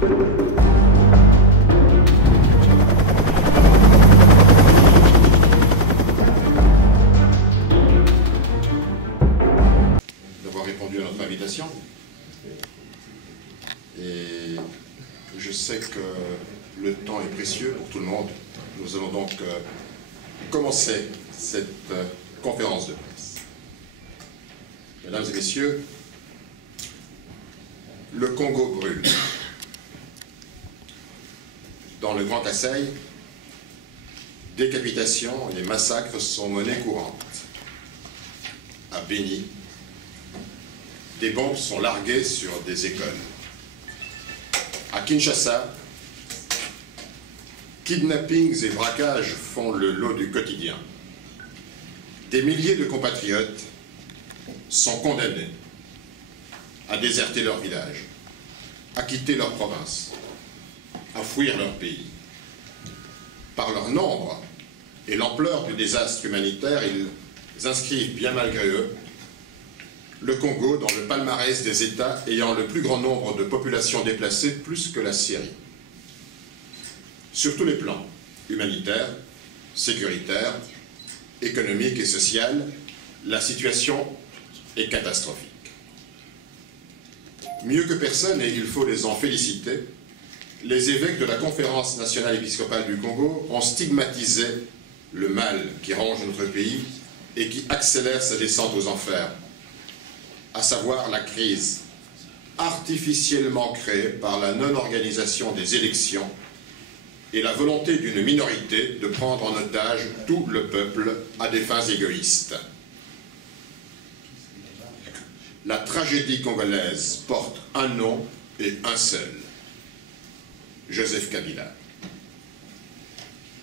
D'avoir répondu à notre invitation. Et je sais que le temps est précieux pour tout le monde. Nous allons donc commencer cette conférence de presse. Mesdames et messieurs, le Congo brûle. Dans le Grand Kasaï, décapitations et massacres sont monnaie courante. À Béni, des bombes sont larguées sur des écoles. À Kinshasa, kidnappings et braquages font le lot du quotidien. Des milliers de compatriotes sont condamnés à déserter leur village, à quitter leur province, à fuir leur pays. Par leur nombre et l'ampleur du désastre humanitaire, ils inscrivent bien malgré eux le Congo dans le palmarès des États ayant le plus grand nombre de populations déplacées, plus que la Syrie. Sur tous les plans, humanitaire, sécuritaire, économique et social, la situation est catastrophique. Mieux que personne, et il faut les en féliciter, les évêques de la Conférence nationale épiscopale du Congo ont stigmatisé le mal qui ronge notre pays et qui accélère sa descente aux enfers, à savoir la crise artificiellement créée par la non-organisation des élections et la volonté d'une minorité de prendre en otage tout le peuple à des fins égoïstes. La tragédie congolaise porte un nom et un seul: Joseph Kabila.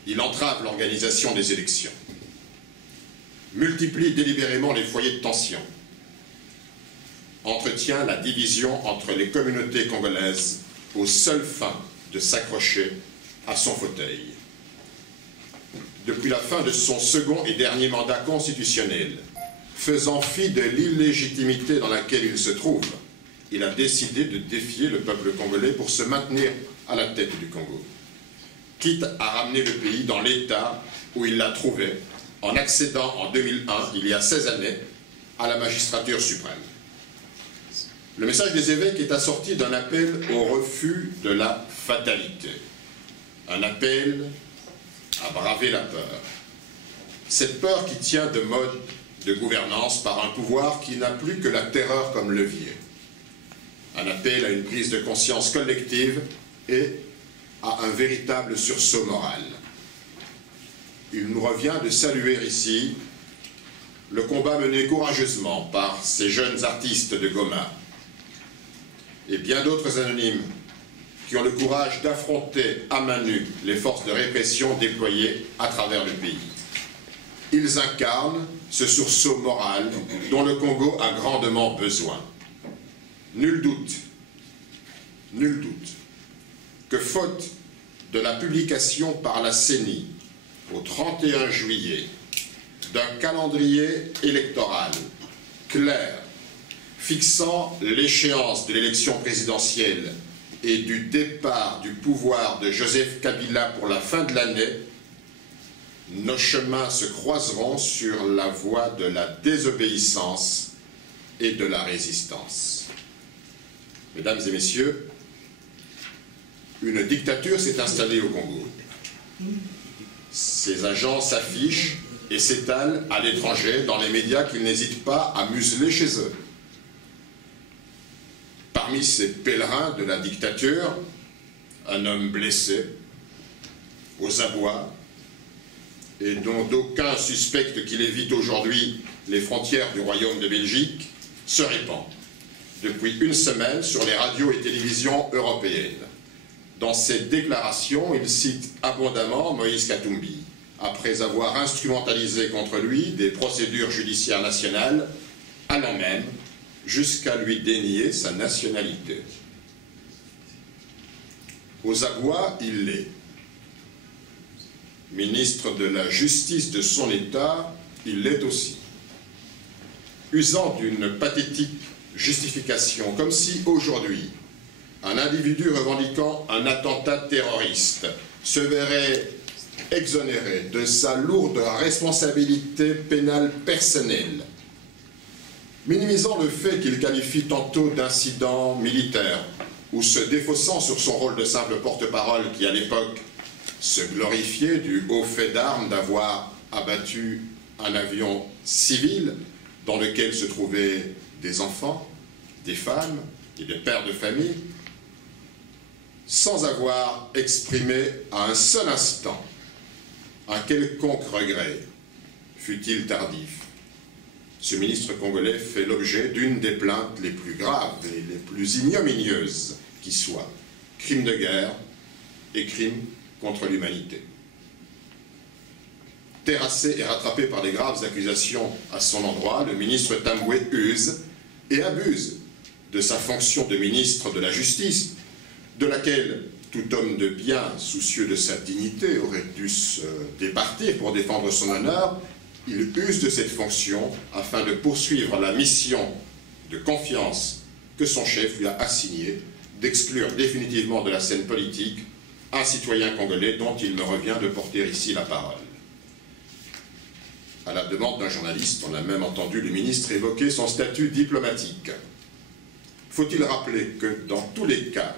Il entrave l'organisation des élections, multiplie délibérément les foyers de tension, entretient la division entre les communautés congolaises aux seules fins de s'accrocher à son fauteuil. Depuis la fin de son second et dernier mandat constitutionnel, faisant fi de l'illégitimité dans laquelle il se trouve, il a décidé de défier le peuple congolais pour se maintenir à la tête du Congo, quitte à ramener le pays dans l'état où il l'a trouvé en accédant en 2001, il y a 16 années, à la magistrature suprême. Le message des évêques est assorti d'un appel au refus de la fatalité, un appel à braver la peur. Cette peur qui tient de mode de gouvernance par un pouvoir qui n'a plus que la terreur comme levier. Un appel à une prise de conscience collective et à un véritable sursaut moral. Il nous revient de saluer ici le combat mené courageusement par ces jeunes artistes de Goma et bien d'autres anonymes qui ont le courage d'affronter à main nue les forces de répression déployées à travers le pays. Ils incarnent ce sursaut moral dont le Congo a grandement besoin. Nul doute que faute de la publication par la CENI au 31 juillet d'un calendrier électoral clair fixant l'échéance de l'élection présidentielle et du départ du pouvoir de Joseph Kabila pour la fin de l'année, nos chemins se croiseront sur la voie de la désobéissance et de la résistance. Mesdames et messieurs, une dictature s'est installée au Congo. Ses agents s'affichent et s'étalent à l'étranger dans les médias qu'ils n'hésitent pas à museler chez eux. Parmi ces pèlerins de la dictature, un homme blessé, aux abois, et dont d'aucuns suspectent qu'il évite aujourd'hui les frontières du Royaume de Belgique, se répand depuis une semaine sur les radios et télévisions européennes. Dans cette déclaration, il cite abondamment Moïse Katumbi, après avoir instrumentalisé contre lui des procédures judiciaires nationales, allant même jusqu'à lui dénier sa nationalité. Aux abois, il l'est. Ministre de la Justice de son État, il l'est aussi. Usant d'une pathétique justification, comme si aujourd'hui, un individu revendiquant un attentat terroriste se verrait exonéré de sa lourde responsabilité pénale personnelle, minimisant le fait qu'il qualifie tantôt d'incident militaire ou se défaussant sur son rôle de simple porte-parole qui, à l'époque, se glorifiait du haut fait d'armes d'avoir abattu un avion civil dans lequel se trouvaient des enfants, des femmes et des pères de famille, sans avoir exprimé à un seul instant un quelconque regret, fût-il tardif. Ce ministre congolais fait l'objet d'une des plaintes les plus graves et les plus ignominieuses qui soient, crimes de guerre et crimes contre l'humanité. Terrassé et rattrapé par les graves accusations à son endroit, le ministre Tambwe use et abuse de sa fonction de ministre de la Justice, de laquelle tout homme de bien, soucieux de sa dignité, aurait dû se départir pour défendre son honneur. Il use de cette fonction afin de poursuivre la mission de confiance que son chef lui a assignée, d'exclure définitivement de la scène politique un citoyen congolais dont il me revient de porter ici la parole. À la demande d'un journaliste, on a même entendu le ministre évoquer son statut diplomatique. Faut-il rappeler que dans tous les cas,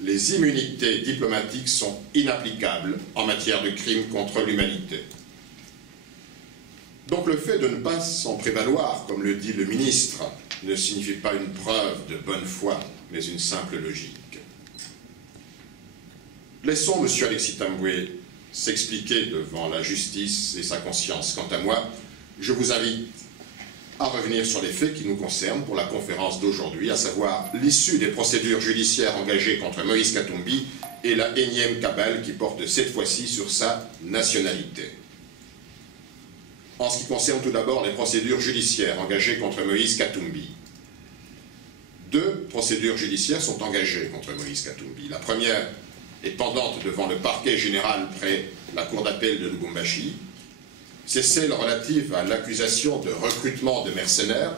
les immunités diplomatiques sont inapplicables en matière de crimes contre l'humanité. Donc le fait de ne pas s'en prévaloir, comme le dit le ministre, ne signifie pas une preuve de bonne foi, mais une simple logique. Laissons M. Alexis Tambwe s'expliquer devant la justice et sa conscience. Quant à moi, je vous invite à revenir sur les faits qui nous concernent pour la conférence d'aujourd'hui, à savoir l'issue des procédures judiciaires engagées contre Moïse Katumbi et la énième cabale qui porte cette fois-ci sur sa nationalité. En ce qui concerne tout d'abord les procédures judiciaires engagées contre Moïse Katumbi, 2 procédures judiciaires sont engagées contre Moïse Katumbi. La première est pendante devant le parquet général près la cour d'appel de Lubumbashi. C'est celle relative à l'accusation de recrutement de mercenaires.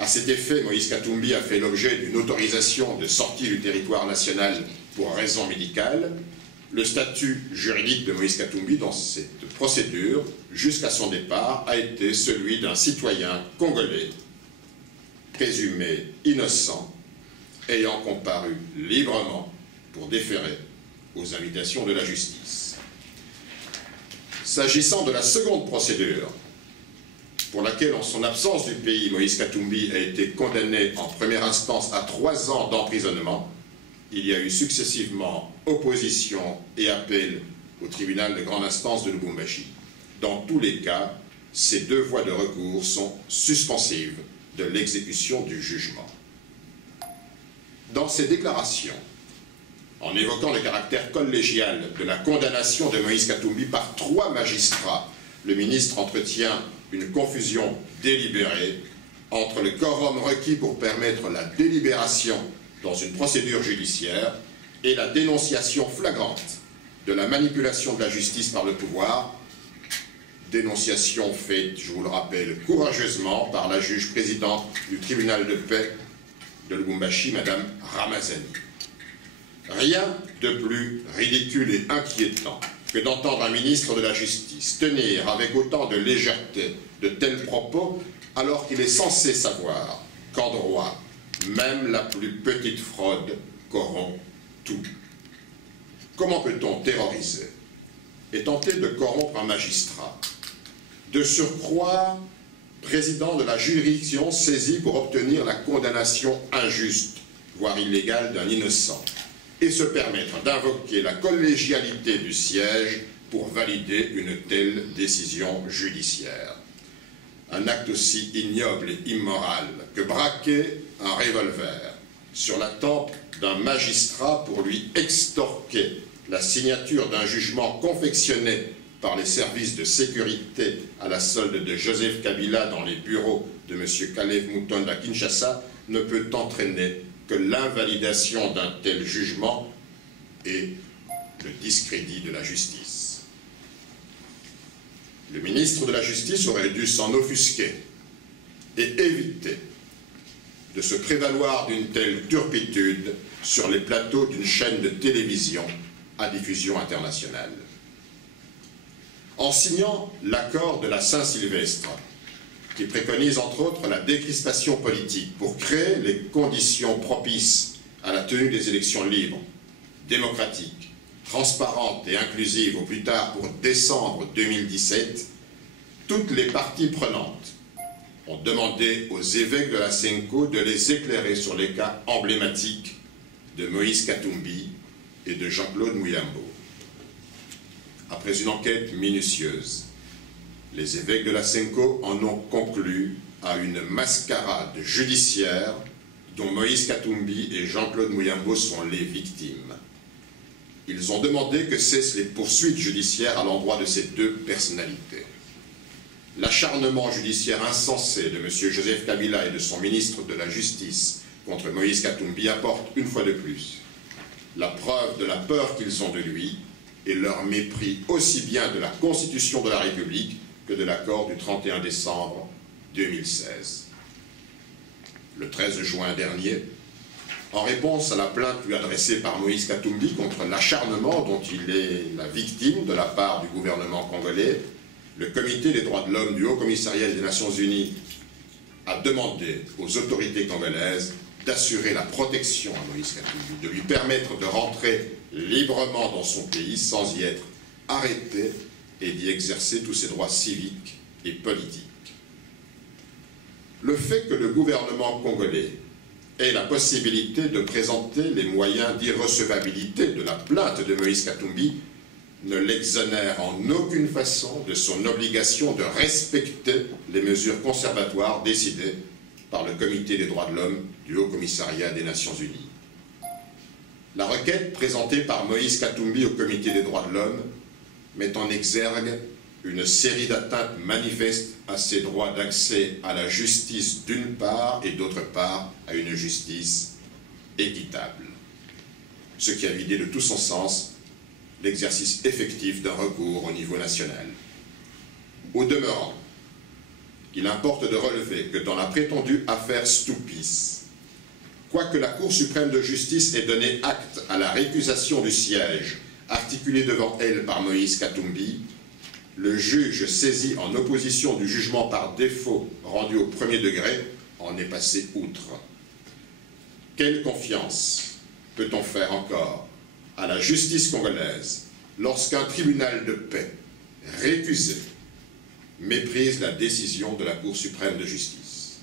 À cet effet, Moïse Katumbi a fait l'objet d'une autorisation de sortie du territoire national pour raison médicale. Le statut juridique de Moïse Katumbi dans cette procédure, jusqu'à son départ, a été celui d'un citoyen congolais, présumé innocent, ayant comparu librement pour déférer aux invitations de la justice. S'agissant de la seconde procédure, pour laquelle, en son absence du pays, Moïse Katumbi a été condamné en première instance à 3 ans d'emprisonnement, il y a eu successivement opposition et appel au tribunal de grande instance de Lubumbashi. Dans tous les cas, ces 2 voies de recours sont suspensives de l'exécution du jugement. Dans ses déclarations, en évoquant le caractère collégial de la condamnation de Moïse Katumbi par 3 magistrats, le ministre entretient une confusion délibérée entre le quorum requis pour permettre la délibération dans une procédure judiciaire et la dénonciation flagrante de la manipulation de la justice par le pouvoir, dénonciation faite, je vous le rappelle, courageusement par la juge présidente du tribunal de paix de Lubumbashi, Madame Ramazani. Rien de plus ridicule et inquiétant que d'entendre un ministre de la Justice tenir avec autant de légèreté de tels propos alors qu'il est censé savoir qu'en droit, même la plus petite fraude corrompt tout. Comment peut-on terroriser et tenter de corrompre un magistrat, de surcroît président de la juridiction saisie pour obtenir la condamnation injuste, voire illégale d'un innocent, et se permettre d'invoquer la collégialité du siège pour valider une telle décision judiciaire? Un acte aussi ignoble et immoral que braquer un revolver sur la tempe d'un magistrat pour lui extorquer la signature d'un jugement confectionné par les services de sécurité à la solde de Joseph Kabila dans les bureaux de M. Kalev Moutonde à Kinshasa ne peut entraîner que l'invalidation d'un tel jugement et le discrédit de la justice. Le ministre de la Justice aurait dû s'en offusquer et éviter de se prévaloir d'une telle turpitude sur les plateaux d'une chaîne de télévision à diffusion internationale. En signant l'accord de la Saint-Sylvestre, qui préconise entre autres la décrispation politique pour créer les conditions propices à la tenue des élections libres, démocratiques, transparentes et inclusives au plus tard pour décembre 2017, toutes les parties prenantes ont demandé aux évêques de la SENCO de les éclairer sur les cas emblématiques de Moïse Katumbi et de Jean-Claude Muyambo. Après une enquête minutieuse, les évêques de la SENCO en ont conclu à une mascarade judiciaire dont Moïse Katumbi et Jean-Claude Muyambo sont les victimes. Ils ont demandé que cessent les poursuites judiciaires à l'endroit de ces deux personnalités. L'acharnement judiciaire insensé de M. Joseph Kabila et de son ministre de la Justice contre Moïse Katumbi apporte une fois de plus la preuve de la peur qu'ils ont de lui et leur mépris aussi bien de la Constitution de la République que de l'accord du 31 décembre 2016. Le 13 juin dernier, en réponse à la plainte lui adressée par Moïse Katumbi contre l'acharnement dont il est la victime de la part du gouvernement congolais, le Comité des droits de l'homme du Haut Commissariat des Nations Unies a demandé aux autorités congolaises d'assurer la protection à Moïse Katumbi, de lui permettre de rentrer librement dans son pays sans y être arrêté et d'y exercer tous ses droits civiques et politiques. Le fait que le gouvernement congolais ait la possibilité de présenter les moyens d'irrecevabilité de la plainte de Moïse Katumbi ne l'exonère en aucune façon de son obligation de respecter les mesures conservatoires décidées par le Comité des droits de l'homme du Haut Commissariat des Nations Unies. La requête présentée par Moïse Katumbi au Comité des droits de l'homme met en exergue une série d'atteintes manifestes à ses droits d'accès à la justice d'une part et d'autre part à une justice équitable, ce qui a vidé de tout son sens l'exercice effectif d'un recours au niveau national. Au demeurant, il importe de relever que dans la prétendue affaire Stoupis, quoique la Cour suprême de justice ait donné acte à la récusation du siège articulé devant elle par Moïse Katumbi, le juge saisi en opposition du jugement par défaut rendu au premier degré en est passé outre. Quelle confiance peut-on faire encore à la justice congolaise lorsqu'un tribunal de paix récusé méprise la décision de la Cour suprême de justice?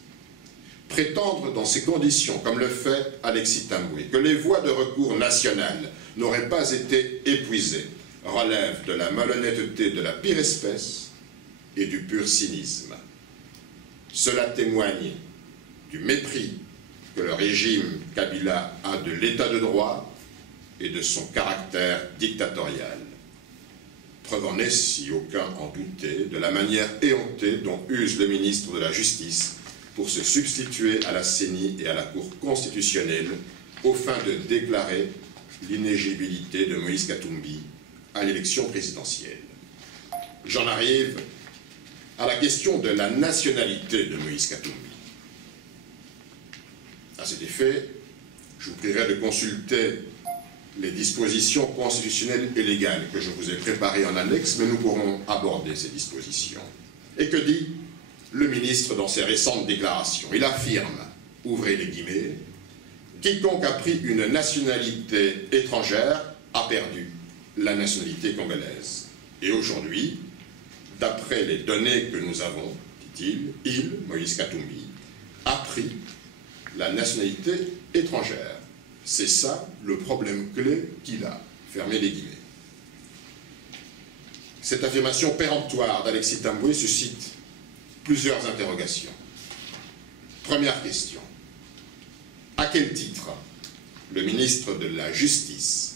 Prétendre dans ces conditions, comme le fait Alexis Tamboué, que les voies de recours nationales n'auraient pas été épuisées relève de la malhonnêteté de la pire espèce et du pur cynisme. Cela témoigne du mépris que le régime Kabila a de l'état de droit et de son caractère dictatorial. Preuve en est, si aucun en doutait, de la manière éhontée dont use le ministre de la Justice pour se substituer à la CENI et à la Cour constitutionnelle aux fins de déclarer l'inéligibilité de Moïse Katumbi à l'élection présidentielle. J'en arrive à la question de la nationalité de Moïse Katumbi. À cet effet, je vous prierai de consulter les dispositions constitutionnelles et légales que je vous ai préparées en annexe, mais nous pourrons aborder ces dispositions. Et que dit le ministre dans ses récentes déclarations? Il affirme, ouvrez les guillemets, « Quiconque a pris une nationalité étrangère a perdu la nationalité congolaise. Et aujourd'hui, d'après les données que nous avons, dit-il, Moïse Katumbi, a pris la nationalité étrangère. C'est ça le problème clé qu'il a. » Fermez les guillemets. Cette affirmation péremptoire d'Alexis Tamboué suscite plusieurs interrogations. Première question. À quel titre le ministre de la Justice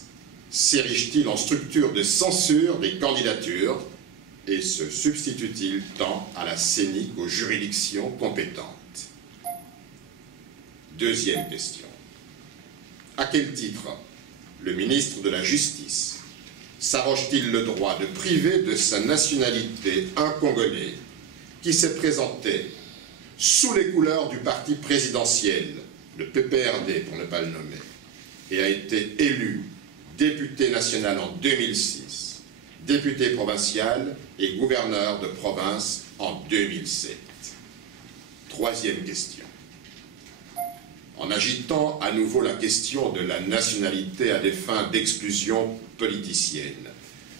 s'érige-t-il en structure de censure des candidatures et se substitue-t-il tant à la CENI qu'aux juridictions compétentes? Deuxième question. À quel titre le ministre de la Justice s'arroge-t-il le droit de priver de sa nationalité un Congolais qui s'est présenté sous les couleurs du parti présidentiel le PPRD pour ne pas le nommer, et a été élu député national en 2006, député provincial et gouverneur de province en 2007. Troisième question. En agitant à nouveau la question de la nationalité à des fins d'exclusion politicienne,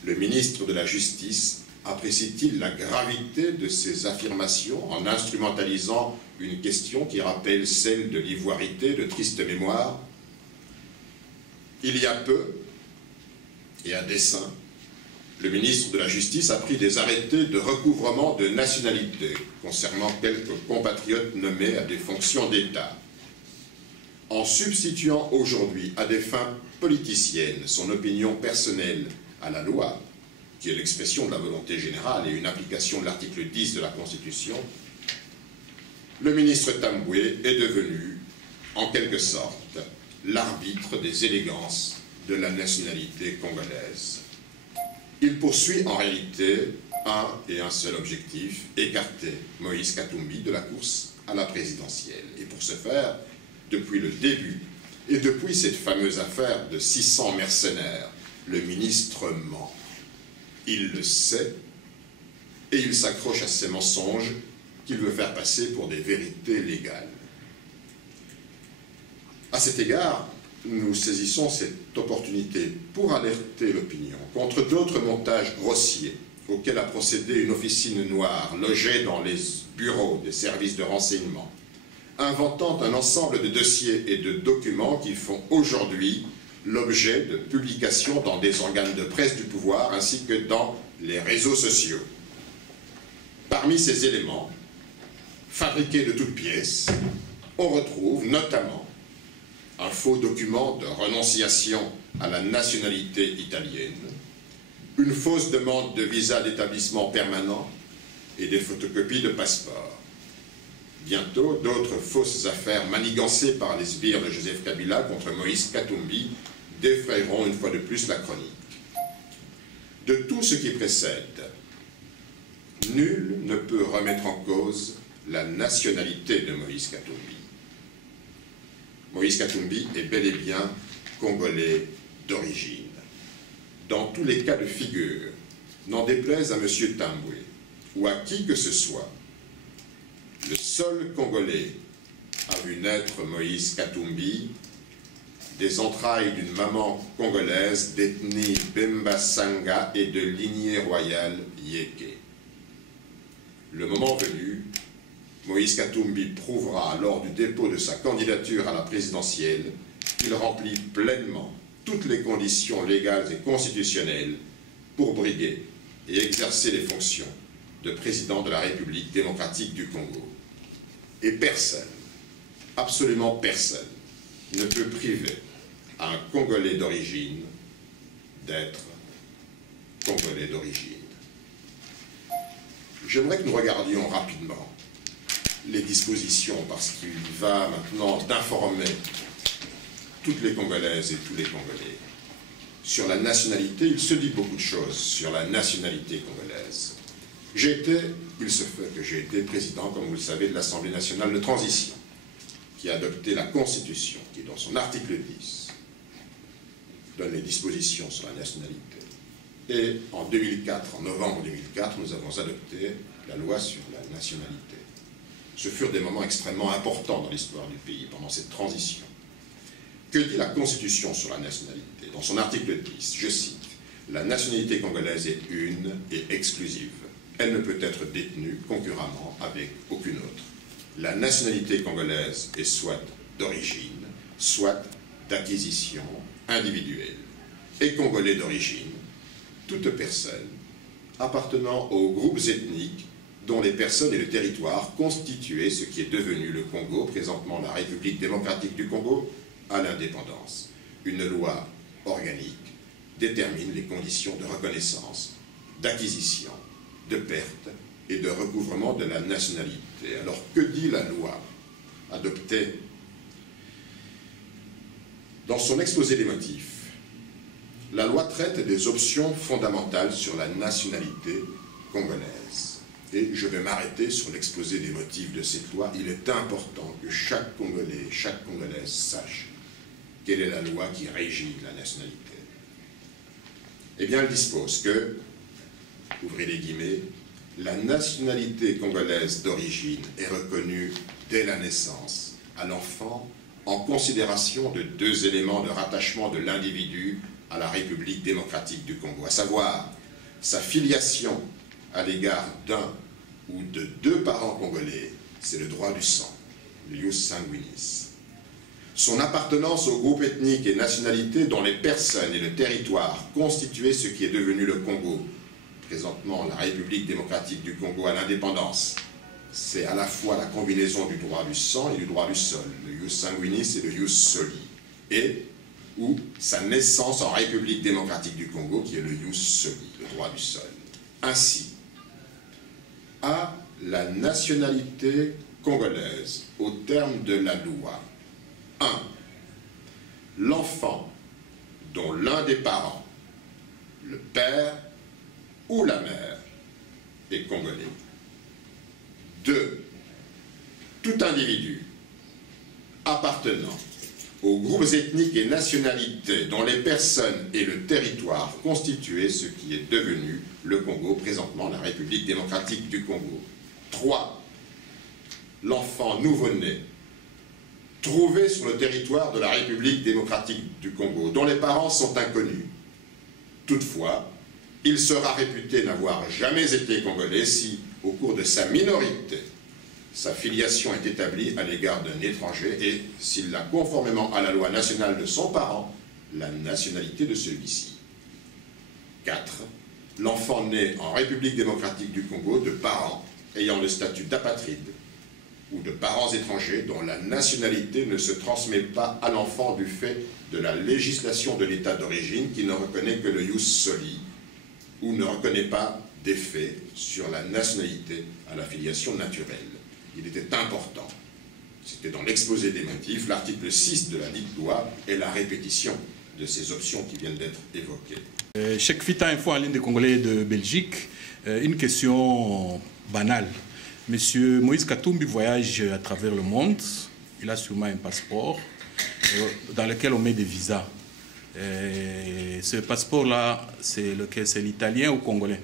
le ministre de la Justice apprécie-t-il la gravité de ces affirmations en instrumentalisant une question qui rappelle celle de l'ivoirité de triste mémoire? Il y a peu, et à dessein, le ministre de la Justice a pris des arrêtés de recouvrement de nationalité concernant quelques compatriotes nommés à des fonctions d'État. En substituant aujourd'hui à des fins politiciennes son opinion personnelle à la loi, qui est l'expression de la volonté générale et une application de l'article 10 de la Constitution, le ministre Tamboué est devenu, en quelque sorte, l'arbitre des élégances de la nationalité congolaise. Il poursuit en réalité un et un seul objectif, écarter Moïse Katumbi de la course à la présidentielle. Et pour ce faire, depuis le début, et depuis cette fameuse affaire de 600 mercenaires, le ministre ment. Il le sait, et il s'accroche à ces mensonges qu'il veut faire passer pour des vérités légales. À cet égard, nous saisissons cette opportunité pour alerter l'opinion contre d'autres montages grossiers auxquels a procédé une officine noire logée dans les bureaux des services de renseignement, inventant un ensemble de dossiers et de documents qui font aujourd'hui l'objet de publications dans des organes de presse du pouvoir ainsi que dans les réseaux sociaux. Parmi ces éléments, fabriqués de toutes pièces, on retrouve notamment un faux document de renonciation à la nationalité italienne, une fausse demande de visa d'établissement permanent et des photocopies de passeports. Bientôt, d'autres fausses affaires manigancées par les sbires de Joseph Kabila contre Moïse Katumbi défrayeront une fois de plus la chronique. De tout ce qui précède, nul ne peut remettre en cause la nationalité de Moïse Katumbi. Moïse Katumbi est bel et bien congolais d'origine. Dans tous les cas de figure, n'en déplaise à M. Tamboué ou à qui que ce soit, le seul Congolais a vu naître Moïse Katumbi des entrailles d'une maman congolaise d'ethnie Bemba Sanga et de lignée royale Yéké. Le moment venu, Moïse Katumbi prouvera lors du dépôt de sa candidature à la présidentielle qu'il remplit pleinement toutes les conditions légales et constitutionnelles pour briguer et exercer les fonctions de président de la République démocratique du Congo. Et personne, absolument personne, ne peut priver à un Congolais d'origine d'être Congolais d'origine. J'aimerais que nous regardions rapidement les dispositions, parce qu'il va maintenant d'informer toutes les Congolaises et tous les Congolais. Sur la nationalité, il se dit beaucoup de choses sur la nationalité congolaise. Il se fait que j'ai été président, comme vous le savez, de l'Assemblée nationale de transition, qui a adopté la Constitution, qui, dans son article 10, donne les dispositions sur la nationalité. Et en 2004, en novembre 2004, nous avons adopté la loi sur la nationalité. Ce furent des moments extrêmement importants dans l'histoire du pays, pendant cette transition. Que dit la Constitution sur la nationalité? Dans son article 10, je cite, « La nationalité congolaise est une et exclusive. Elle ne peut être détenue concurremment avec aucune autre. La nationalité congolaise est soit d'origine, soit d'acquisition individuelle. Et congolais d'origine, toute personne appartenant aux groupes ethniques dont les personnes et le territoire constituaient ce qui est devenu le Congo, présentement la République démocratique du Congo, à l'indépendance. Une loi organique détermine les conditions de reconnaissance, d'acquisition, de perte et de recouvrement de la nationalité. Alors, que dit la loi adoptée? Dans son exposé des motifs, la loi traite des options fondamentales sur la nationalité congolaise. Et je vais m'arrêter sur l'exposé des motifs de cette loi. Il est important que chaque Congolais, chaque Congolaise sache quelle est la loi qui régit la nationalité. Eh bien, elle dispose que, ouvrez les guillemets, la nationalité congolaise d'origine est reconnue dès la naissance à l'enfant en considération de deux éléments de rattachement de l'individu à la République démocratique du Congo, à savoir sa filiation à l'égard d'un ou de deux parents congolais, c'est le droit du sang, le ius sanguinis. Son appartenance au groupe ethnique et nationalité dont les personnes et le territoire constituaient ce qui est devenu le Congo, présentement la République démocratique du Congo à l'indépendance. C'est à la fois la combinaison du droit du sang et du droit du sol, le ius sanguinis et le ius soli, et ou sa naissance en République démocratique du Congo, qui est le ius soli, le droit du sol. Ainsi, à la nationalité congolaise, au terme de la loi, 1. L'enfant dont l'un des parents, le père ou la mère, est congolais. 2. Tout individu appartenant aux groupes ethniques et nationalités dont les personnes et le territoire constituaient ce qui est devenu le Congo, présentement la République démocratique du Congo. 3. L'enfant nouveau-né trouvé sur le territoire de la République démocratique du Congo, dont les parents sont inconnus. Toutefois, il sera réputé n'avoir jamais été congolais si, au cours de sa minorité, sa filiation est établie à l'égard d'un étranger et s'il a, conformément à la loi nationale de son parent, la nationalité de celui-ci. 4. L'enfant né en République démocratique du Congo de parents ayant le statut d'apatride ou de parents étrangers dont la nationalité ne se transmet pas à l'enfant du fait de la législation de l'État d'origine qui ne reconnaît que le ius soli ou ne reconnaît pas d'effet sur la nationalité à la filiation naturelle. Il était important, c'était dans l'exposé des motifs, l'article 6 de la dite loi et la répétition de ces options qui viennent d'être évoquées. Cheikh Fita, info en ligne des Congolais de Belgique. Une question banale. Monsieur Moïse Katumbi voyage à travers le monde. Il a sûrement un passeport dans lequel on met des visas. Ce passeport-là, c'est lequel? C'est l'italien ou congolais?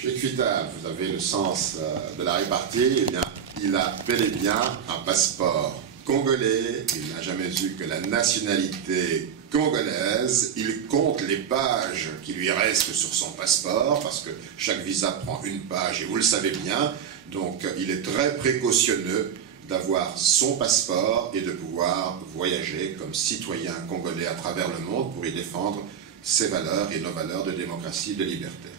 Cheikh Fita, vous avez le sens de la répartie. Eh bien, il a bel et bien un passeport congolais. Il n'a jamais eu que la nationalité congolaise. Il compte les pages qui lui restent sur son passeport, parce que chaque visa prend une page, et vous le savez bien. Donc, il est très précautionneux d'avoir son passeport et de pouvoir voyager comme citoyen congolais à travers le monde pour y défendre ses valeurs et nos valeurs de démocratie et de liberté.